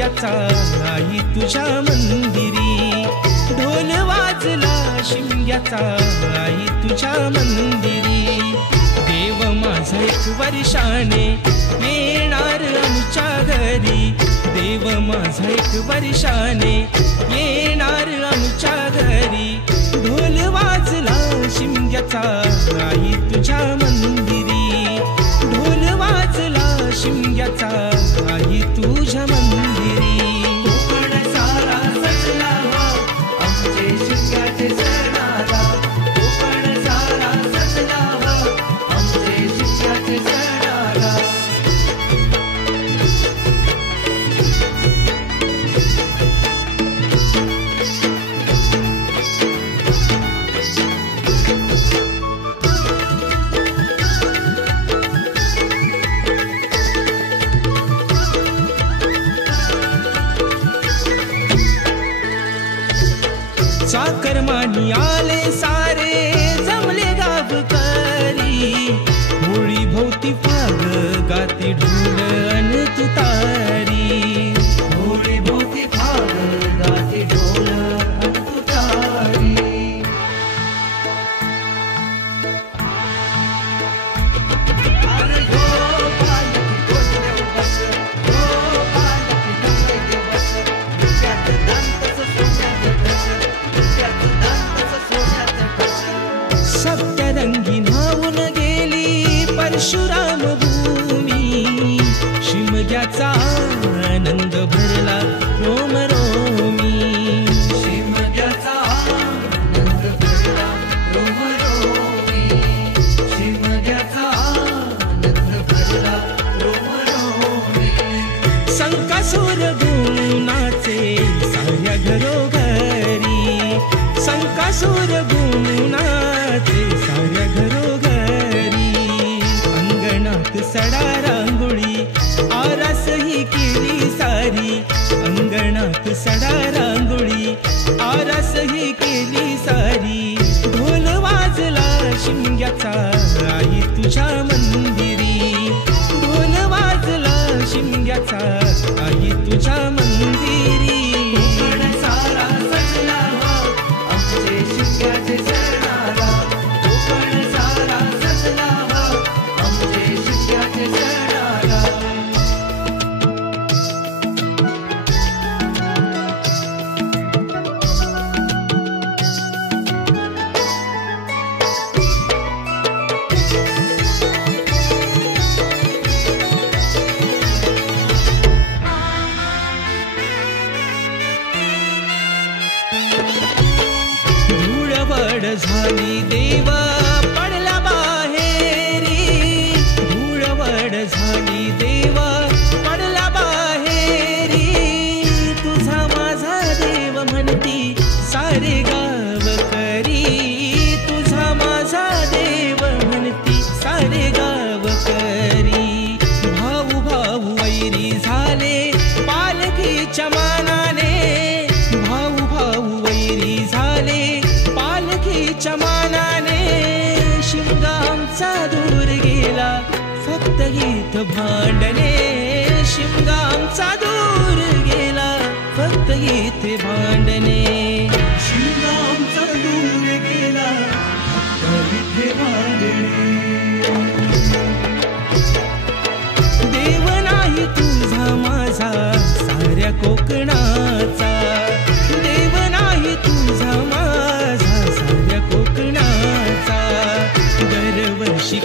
शिमग्याचा आई तुझ्या मंदिरी, ढोल वाजला शिमग्याचा आई तुझ्या मंदिरी. देव माझा एक वर्षाने येणार आमच्या घरी, देव माझा एक वर्षाने येणार आमच्या घरी. ढोल वाजला शिमग्याचा आई तुझ्या मंदिरी, ढोल वाजला शिमग्याचा आई तुझ्या मंदिरी. कोकण सारा सजला आमचे शिमग्याचे सणाला, कोकण सारा सजला आमचे शिमग्याचे सणाला. चाकरमानी आले सारे जमले गावकरी, होळी भोवती फाग गाती ढोल अन तुतारी, होळी भोवती फाग गाती ढोल अन तुतारी. अरे गोपालकी गोंधळ बस, गोपालकी गोंधळ बस, त्यात दांतच सोन्यात कस, त्यात दांतच सोन्यात कस. सप्तरंगी न्हावून गेली परशुराम भूमी, शिमग्याचा आनंद भरला रोम रोमी, शिमग्याचा आनंद भरला रोम रोमी, शिमग्याचा आनंद भरला रोम रोमी. संकासूर गुणाचे साऱ्या घरोघरी, संकासूर गुणाचे साऱ्या घरोघरी. अंगणात सडा रांगोळी आरास ही केली सारी, अंगणात सडा रांगोळी आरास ही केली सारी. ढोल वाजला शिमग्याचा आई तुझ्या मंदिरी, ढोल वाजला शिमग्याचा आई तुझ्या मंदिरी. कोकण सारा सजला आमचे शिमग्याचे सणाला, कोकण सारा सजला आमचे शिमग्याचे सणाला. धूळवड झाली देव पडला बाहेरी, धूळवड झाली देव पडला बाहेरी. तुझा माझा देव म्हणती सारे गावकरी, तुझा माझा देव म्हणती सारे गावकरी. भाऊ भाऊ वैरी झाले पालखीच्या मानाने, भाऊ भाऊ वैरी झाले पालखीच्या मानाने. शिमगा आमचा दूर गेला फक्त गीत भांडणे, शिमगा आमचा दूर गेला फक्त गीत भांडणे. शिमगा आमचा दूर गेला फक्त इथे भांडणे. देव नाही तुझा माझा साऱ्या कोकणाचा, देव नाही तुझा माझा साऱ्या कोकणाचा. दरवर्षी